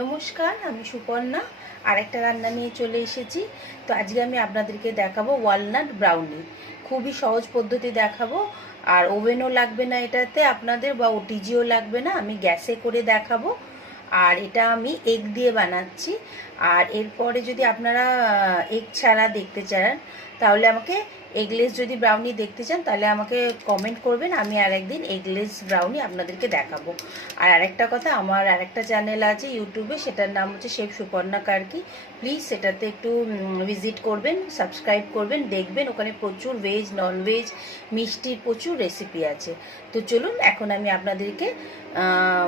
নমস্কার, আমি সুপর্ণা আরেকটা রান্না নিয়ে চলে এসেছি। তো আজকে আমি আপনাদেরকে দেখাবো ওয়ালনাট ব্রাউনি। খুবই সহজ পদ্ধতি দেখাবো, আর ওভেনও লাগবে না এটাতে আপনাদের, বা ওটিজিও লাগবে না। আমি গ্যাসে করে দেখাবো, আর এটা আমি এগ দিয়ে বানাচ্ছি। আর এরপরে যদি আপনারা এগ ছাড়া দেখতে চান, তাহলে আমাকে এগলেস যদি ব্রাউনি দেখতে চান তাহলে আমাকে কমেন্ট করবেন, আমি আরেকদিন এগলেস ব্রাউনি আপনাদেরকে দেখাবো। আর আরেকটা কথা, আমার আরেকটা চ্যানেল আছে ইউটিউবে, সেটার নাম হচ্ছে শেফ সুপর্ণা কার্কি। প্লিজ সেটাতে একটু ভিজিট করবেন, সাবস্ক্রাইব করবেন, দেখবেন ওখানে প্রচুর ভেজ ননভেজ মিষ্টির প্রচুর রেসিপি আছে। তো চলুন এখন আমি আপনাদেরকে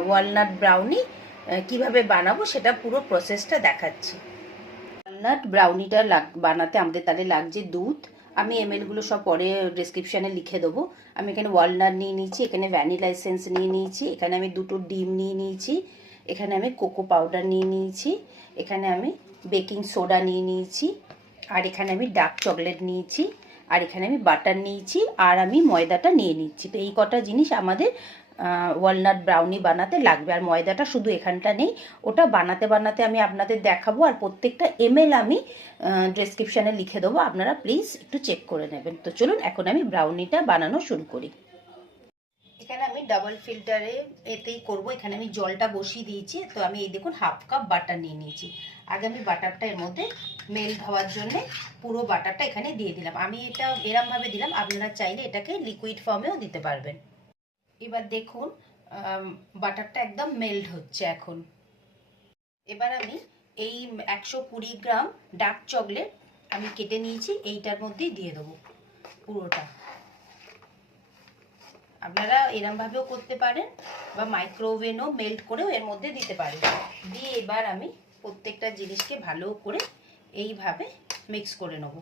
ওয়ালনাট ব্রাউনি কিভাবে বানাবো সেটা পুরো প্রসেসটা দেখাচ্ছি। ওয়ালনাট ব্রাউনিটা বানাতে আমাদের তাহলে লাগছে দুধ। আমি এমএলগুলো সব পরে ডেসক্রিপশানে লিখে দেবো। আমি এখানে ওয়ালনাট নিয়ে নিয়েছি, এখানে ভ্যানিলা এসেন্স নিয়ে নিয়েছি, এখানে আমি দুটো ডিম নিয়ে নিয়েছি, এখানে আমি কোকো পাউডার নিয়ে নিয়েছি, এখানে আমি বেকিং সোডা নিয়ে নিয়েছি, আর এখানে আমি ডার্ক চকলেট নিয়েছি, আর এখানে আমি বাটার নিয়েছি, আর আমি ময়দাটা নিয়ে নিচ্ছি। তো এই কটা জিনিস আমাদের ওয়ালনাট ব্রাউনি বানাতে লাগবে। আর ময়দাটা শুধু এখানটা নেই, ওটা বানাতে বানাতে আমি আপনাদের দেখাবো, আর প্রত্যেকটা এমএল আমি ডেসক্রিপশানে লিখে দেবো, আপনারা প্লিজ একটু চেক করে নেবেন। তো চলুন এখন আমি ব্রাউনিটা বানানো শুরু করি। এখানে আমি ডাবল ফিল্টারে এতেই করব। এখানে আমি জলটা বসিয়ে দিয়েছি। তো আমি এই দেখুন হাফ কাপ বাটার নিয়ে নিয়েছি। আগে আমি বাটারটা এর মধ্যে মেল্ট হওয়ার জন্য পুরো বাটারটা এখানে দিয়ে দিলাম। আমি এটা এরমভাবে দিলাম, আপনারা চাইলে এটাকে লিকুইড ফর্মেও দিতে পারবেন। এবার দেখুন বাটারটা একদম মেল্ট হচ্ছে এখন। এবার আমি এই 120 গ্রাম ডার্ক চকলেট আমি কেটে নিয়েছি, এইটার মধ্যেই দিয়ে দেবো পুরোটা। আপনারা এরমভাবেও করতে পারেন, বা মাইক্রোওভেনও মেল্ট করেও এর মধ্যে দিতে পারেন। দিয়ে এবার আমি প্রত্যেকটা জিনিসকে ভালো করে এইভাবে মিক্স করে নেব,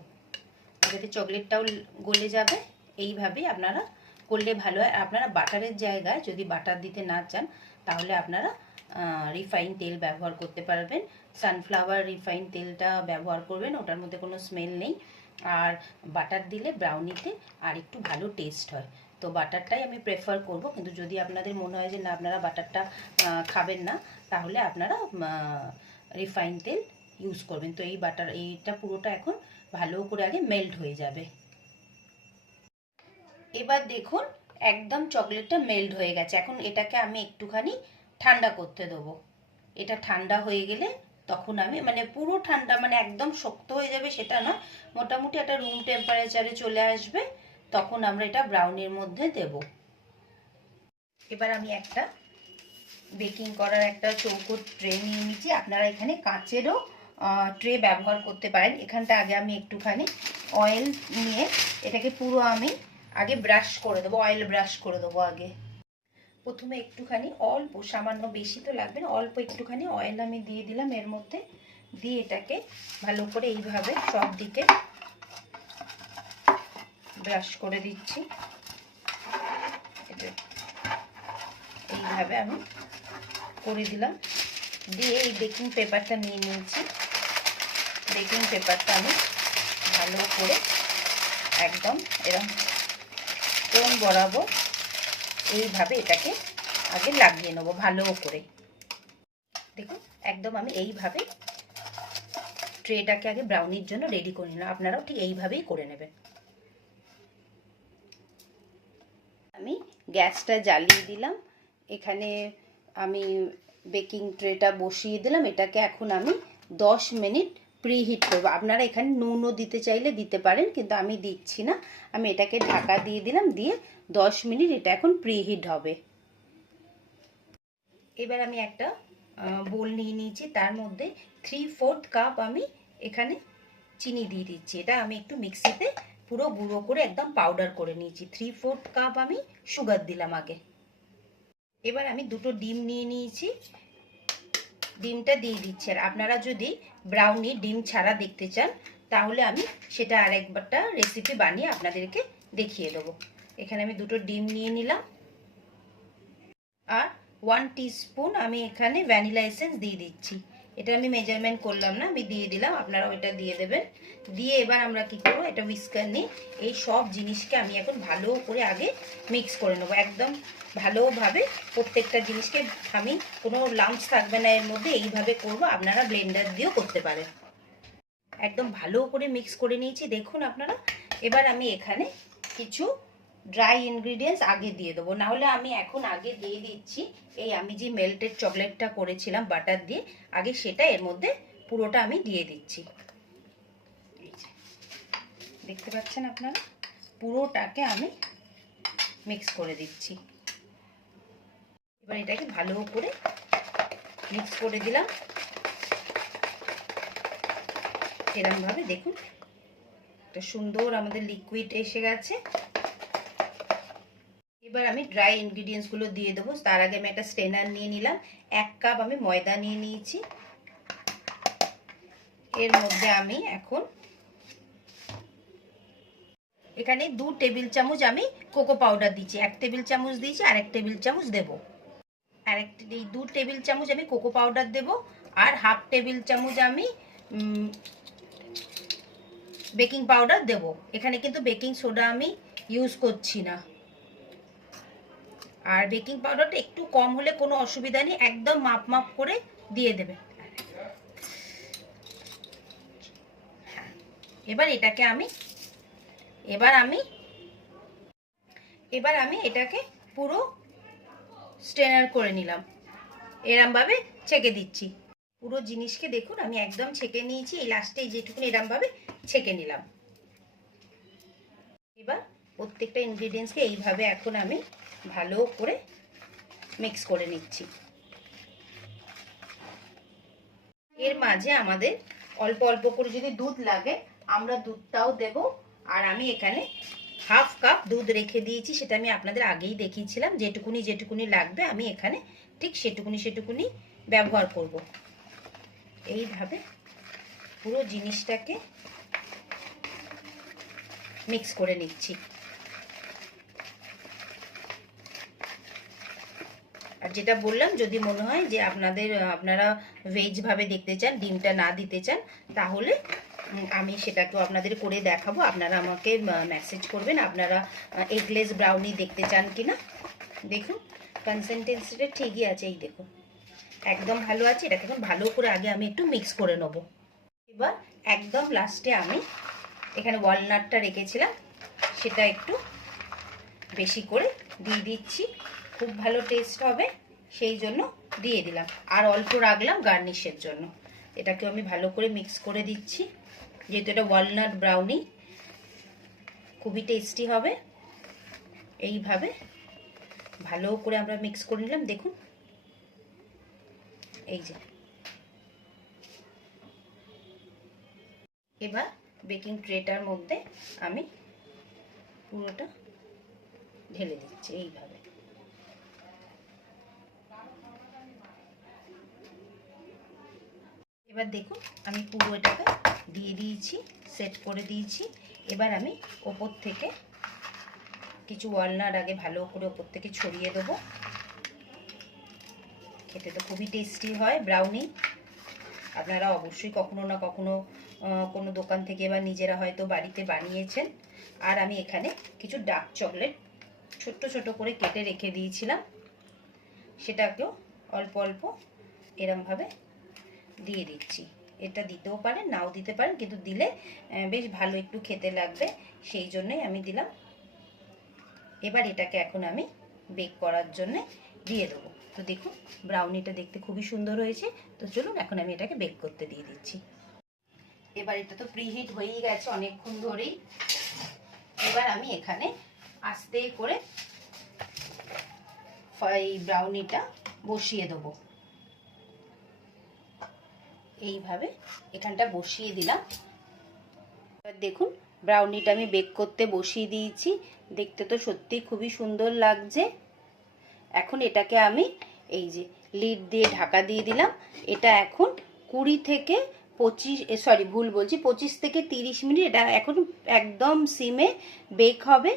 যাতে চকলেটটাও গলে যাবে। এইভাবেই আপনারা করলে ভালো হয়। আপনারা বাটারের জায়গায় যদি বাটার দিতে না চান, তাহলে আপনারা রিফাইন তেল ব্যবহার করতে পারবেন। সানফ্লাওয়ার রিফাইন তেলটা ব্যবহার করবেন, ওটার মধ্যে কোনো স্মেল নেই। আর বাটার দিলে ব্রাউনিতে আর একটু ভালো টেস্ট হয়। তো বাটারটাই আমি প্রেফার করব, কিন্তু যদি আপনাদের মনে হয় যে না আপনারা বাটারটা খাবেন না, তাহলে আপনারা রিফাইন তেল ইউজ করবেন। তো এই বাটার এইটা পুরোটা এখন ভালো করে আগে মেল্ট হয়ে যাবে। এবার দেখুন একদম চকলেটটা মেল্ট হয়ে গেছে। এখন এটাকে আমি একটুখানি ঠান্ডা করতে দেবো। এটা ঠান্ডা হয়ে গেলে তখন আমি পুরো ঠান্ডা একদম শক্ত হয়ে যাবে সেটা না, মোটামুটি একটা রুম টেম্পারেচারে চলে আসবে, তখন আমরা এটা ব্রাউনির মধ্যে দেব। এবার আমি একটা বেকিং করার একটা চৌকো ট্রে নিয়ে নিচ্ছি। আপনারা এখানে কাঁচেরও ট্রে ব্যবহার করতে পারেন। এখানটা আগে আমি একটুখানি অয়েল নিয়ে এটাকে পুরো আমি আগে ব্রাশ করে দেবো, অয়েল ব্রাশ করে দেবো আগে। প্রথমে একটুখানি অল্প, সামান্য, বেশি তো লাগবে না, অল্প একটুখানি অয়েল আমি দিয়ে দিলাম এর মধ্যে। দিয়ে এটাকে ভালো করে এইভাবে সব দিকে ব্রাশ করে দিচ্ছি। এইভাবে আমি করে দিলাম। দিয়ে এই বেকিং পেপারটা নিয়ে নিয়েছি। বেকিং পেপারটা আমি ভালো করে একদম এরকম কোণ বরাবর এইভাবে এটাকে আগে লাগিয়ে নেবো ভালো করে। দেখুন একদম আমি এইভাবে ট্রেটাকে আগে ব্রাউনির জন্য রেডি করে নিলাম। আপনারাও ঠিক এইভাবেই করে নেবেন। আমি গ্যাসটা জ্বালিয়ে দিলাম। এখানে আমি বেকিং ট্রেটা বসিয়ে দিলাম। এটাকে এখন আমি 10 মিনিট প্রিহিট করবো। আপনারা এখানে নুনও দিতে চাইলে দিতে পারেন, কিন্তু আমি দিচ্ছি না। আমি এটাকে ঢাকা দিয়ে দিলাম, দিয়ে 10 মিনিট এটা এখন প্রিহিট হবে। এবার আমি একটা বোল নিয়ে নিয়েছি, তার মধ্যে 3/4 কাপ আমি এখানে চিনি দিয়ে দিচ্ছি। এটা আমি একটু মিক্সিতে পুরো গুঁড়ো করে একদম পাউডার করে নিয়েছি। 3/4 কাপ আমি সুগার দিলাম আগে। এবার আমি দুটো ডিম নিয়ে নিয়েছি, ডিমটা দিয়ে দিচ্ছি। আর আপনারা যদি ব্রাউনি ডিম ছাড়া দেখতে চান, তাহলে আমি সেটা আরেকবারটা রেসিপি বানিয়ে আপনাদেরকে দেখিয়ে দেবো। এখানে আমি দুটো ডিম নিয়ে নিলাম, আর 1 টিস্পুন আমি এখানে ভ্যানিলা এসেন্স দিয়ে দিচ্ছি। এটা আমি মেজারমেন্ট করলাম না, আমি দিয়ে দিলাম, আপনারা ওইটা দিয়ে দেবেন। দিয়ে এবার আমরা কি করবো, এটা হুইস্কার নিয়ে এই সব জিনিসকে আমি এখন ভালো করে আগে মিক্স করে নেবো, একদম ভালোভাবে প্রত্যেকটা জিনিসকে। আমি কোনো লাম্পস থাকবে না এর মধ্যে, এইভাবে করব। আপনারা ব্লেন্ডার দিয়েও করতে পারেন। একদম ভালো করে মিক্স করে নিয়েছি দেখুন আপনারা। এবার আমি এখানে কিছু ড্রাই ইনগ্রিডিয়েন্টস আগে দিয়ে দেবো, নাহলে আমি এখন আগে দিয়ে দিচ্ছি এই আমি যে মেল্টেড চকলেটটা করেছিলাম বাটার দিয়ে, আগে সেটা এর মধ্যে পুরোটা আমি দিয়ে দিচ্ছি। এই যে দেখতে পাচ্ছেন আপনারা, পুরোটাকে আমি মিক্স করে দিচ্ছি। এবার এটাকে ভালো করে মিক্স করে দিলাম এরকম ভাবে। দেখুন একটা সুন্দর আমাদের লিকুইড এসে গেছে। এবার আমি ড্রাই ইনগ্রিডিয়েন্টস গুলো দিয়ে দেবো। তার আগে আমি একটা স্ট্রেনার নিয়ে নিলাম, 1 কাপ আমি ময়দা নিয়ে নিয়েছি। এর মধ্যে আমি এখন এখানে 2 টেবিল চামচ আমি কোকো পাউডার দিচ্ছি। 1 টেবিল চামচ দিয়েছি, আর 1 টেবিল চামচ দেবো। আর এই 2 টেবিল চামচ আমি কোকো পাউডার দেবো, আর হাফ টেবিল চামচ আমি বেকিং পাউডার দেব। এখানে কিন্তু বেকিং সোডা আমি ইউজ করছি না। আর বেকিং পাউডারটা একটু কম হলে কোনো অসুবিধা নেই, একদম মাপ মাপ করে দিয়ে দেবে। এবার এটাকে আমি এটাকে পুরো স্ট্রেনার করে নিলাম, এরম ভাবে ছেঁকে দিচ্ছি পুরো জিনিসকে। দেখুন আমি একদম ছেঁকে নিয়েছি, এই লাস্টে যেটুকু এরম ভাবে ছেঁকে নিলাম। এবার প্রত্যেকটা ইনগ্রিডিয়েন্টসকে এইভাবে এখন আমি ভালো করে মিক্স করে নিচ্ছি। এর মাঝে আমাদের অল্প অল্প করে যদি দুধ লাগে আমরা দুধটাও দেব। আর আমি এখানে হাফ কাপ দুধ রেখে দিয়েছি, সেটা আমি আপনাদের আগেই দেখিয়েছিলাম। যেটুকুনি লাগবে আমি এখানে ঠিক সেটুকুনি ব্যবহার করব। এইভাবে পুরো জিনিসটাকে মিক্স করে নিচ্ছি। আর যেটা বললাম, যদি মনে হয় যে আপনারা ভেজ ভাবে দেখতে চান, ডিমটা না দিতে চান, তাহলে আমি সেটাকেও আপনাদের করে দেখাবো। আপনারা আমাকে মেসেজ করবেন আপনারা এগলেস ব্রাউনি দেখতে চান কিনা। দেখুন কনসিস্টেন্সিটা ঠিকই আছে, এই দেখুন একদম ভালো আছে। এটাকে এখন ভালো করে আগে আমি একটু মিক্স করে নেব। এবার একদম লাস্টে আমি এখানে ওয়ালনাটটা রেখেছিলাম, সেটা একটু বেশি করে দিয়ে দিচ্ছি, খুব ভালো টেস্ট হবে সেই জন্য দিয়ে দিলাম। আর অল্প রাখলাম গার্নিশের জন্য। এটাকে আমি ভালো করে মিক্স করে দিচ্ছি, যেহেতু এটা ওয়ালনাট ব্রাউনি খুবই টেস্টি হবে। এইভাবে ভালো করে আমরা মিক্স করে নিলাম। দেখুন এই যে। এবার বেকিং ট্রেটার মধ্যে আমি পুরোটা ঢেলে দিচ্ছি এইভাবে। এবার দেখুন আমি পুরো এটাকে দিয়ে দিয়েছি, সেট করে দিয়েছি। এবার আমি ওপর থেকে কিছু ওয়ালনাট আগে ভালো করে ওপর থেকে ছড়িয়ে দেবো। খেতে তো খুবই টেস্টি হয় ব্রাউনি। আপনারা অবশ্যই কখনো না কখনো কোনো দোকান থেকে বা নিজেরা হয়তো বাড়িতে বানিয়েছেন। আর আমি এখানে কিছু ডার্ক চকলেট ছোট্ট ছোট করে কেটে রেখে দিয়েছিলাম, সেটাকেও অল্প অল্প এরমভাবে দিয়ে দিচ্ছি। এটা দিতেও পারেন, নাও দিতে পারেন, কিন্তু দিলে বেশ ভালো একটু খেতে লাগবে, সেই জন্যই আমি দিলাম। এবার এটাকে এখন আমি বেক করার জন্য দিয়ে দেবো। তো দেখুন ব্রাউনিটা দেখতে খুবই সুন্দর হয়েছে। তো চলুন এখন আমি এটাকে বেক করতে দিয়ে দিচ্ছি। এবার এটা তো প্রিহিট হয়েই গেছে অনেকক্ষণ ধরেই। এবার আমি এখানে আস্তে করে এই ব্রাউনিটা বসিয়ে দেবো। এইভাবে এখানটা বসিয়ে দিলাম। এবার দেখুন ব্রাউনিটা আমি বেক করতে বসিয়ে দিয়েছি, দেখতে তো সত্যি খুবই সুন্দর লাগছে। এখন এটাকে আমি এই যে লিড দিয়ে ঢাকা দিয়ে দিলাম। এটা এখন 20 থেকে 25 থেকে 30 মিনিট এটা এখন একদম সিমে বেক হবে।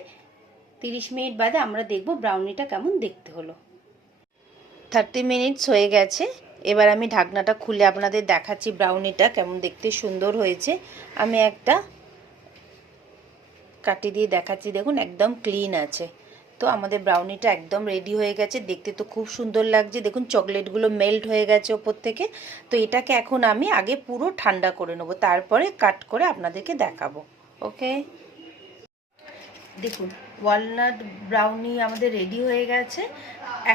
30 মিনিট বাদে আমরা দেখব ব্রাউনিটা কেমন দেখতে হলো। 30 মিনিটস হয়ে গেছে। এবার আমি ঢাকনাটা খুলে আপনাদের দেখাচ্ছি ব্রাউনিটা কেমন দেখতে সুন্দর হয়েছে। আমি একটা কাটি দিয়ে দেখাচ্ছি, দেখুন একদম ক্লিন আছে। তো আমাদের ব্রাউনিটা একদম রেডি হয়ে গেছে, দেখতে তো খুব সুন্দর লাগছে। দেখুন চকলেটগুলো মেল্ট হয়ে গেছে ওপর থেকে। তো এটাকে এখন আমি আগে পুরো ঠান্ডা করে নেবো, তারপরে কাট করে আপনাদেরকে দেখাবো। ওকে, দেখুন ওয়ালনাট ব্রাউনি আমাদের রেডি হয়ে গেছে।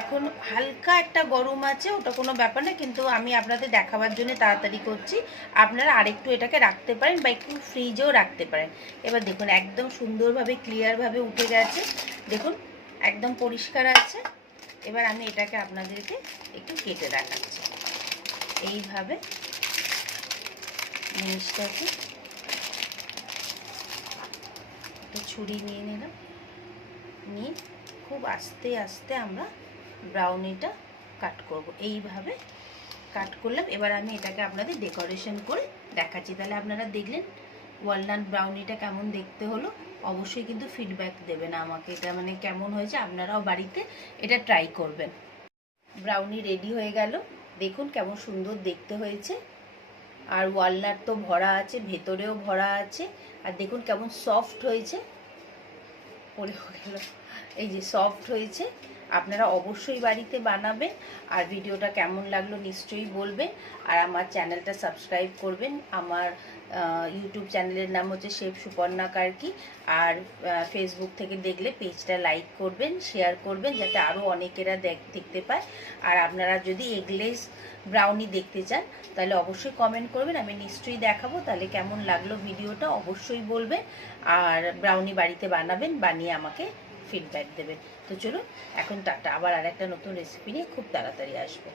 এখন হালকা একটা গরম আছে, ওটা কোনো ব্যাপার না, কিন্তু আমি আপনাদের দেখাবার জন্য তাড়াতাড়ি করছি। আপনারা আরেকটু এটাকে রাখতে পারেন বা একটু ফ্রিজেও রাখতে পারেন। এবার দেখুন একদম সুন্দরভাবে ক্লিয়ারভাবে উঠে গেছে, দেখুন একদম পরিষ্কার আছে। এবার আমি এটাকে আপনাদেরকে একটু কেটে দেখাচ্ছি। এইভাবে জিনিসটাকে একটা ছুরি নিয়ে নিলাম, নিয়ে খুব আস্তে আস্তে আমরা ব্রাউনিটা কাট করব। এইভাবে কাট করলাম। এবার আমি এটাকে আপনাদের ডেকোরেশন করে দেখাচ্ছি। তাহলে আপনারা দেখলেন ওয়ালনাট ব্রাউনিটা কেমন দেখতে হলো। অবশ্যই কিন্তু ফিডব্যাক দেবেন আমাকে, এটা মানে কেমন হয়েছে। আপনারাও বাড়িতে এটা ট্রাই করবেন। ব্রাউনি রেডি হয়ে গেল, দেখুন কেমন সুন্দর দেখতে হয়েছে। আর ওয়ালনাট তো ভরা আছে, ভেতরেও ভরা আছে। আর দেখুন কেমন সফট হয়েছে, পড়ে গেল, এই যে সফট হয়েছে। আপনারা অবশ্যই বাড়িতে বানাবেন। আর ভিডিওটা কেমন লাগলো নিশ্চয়ই বলবেন। আর আমার চ্যানেলটা সাবস্ক্রাইব করবেন। আমার ইউটিউব চ্যানেলের নাম হচ্ছে শেফ সুপর্ণা কার্কি। আর ফেসবুক থেকে দেখলে পেজটা লাইক করবেন, শেয়ার করবেন, যাতে আরও অনেকেরা দেখতে পায়। আর আপনারা যদি এগলেস ব্রাউনি দেখতে চান তাহলে অবশ্যই কমেন্ট করবেন, আমি নিশ্চয়ই দেখাবো। তাহলে কেমন লাগলো ভিডিওটা অবশ্যই বলবেন। আর ব্রাউনি বাড়িতে বানাবেন, বানিয়ে আমাকে ফিডব্যাক দেবেন। তো চলুন এখন টাটা, আবার আরেকটা নতুন রেসিপি নিয়ে খুব তাড়াতাড়ি আসবো।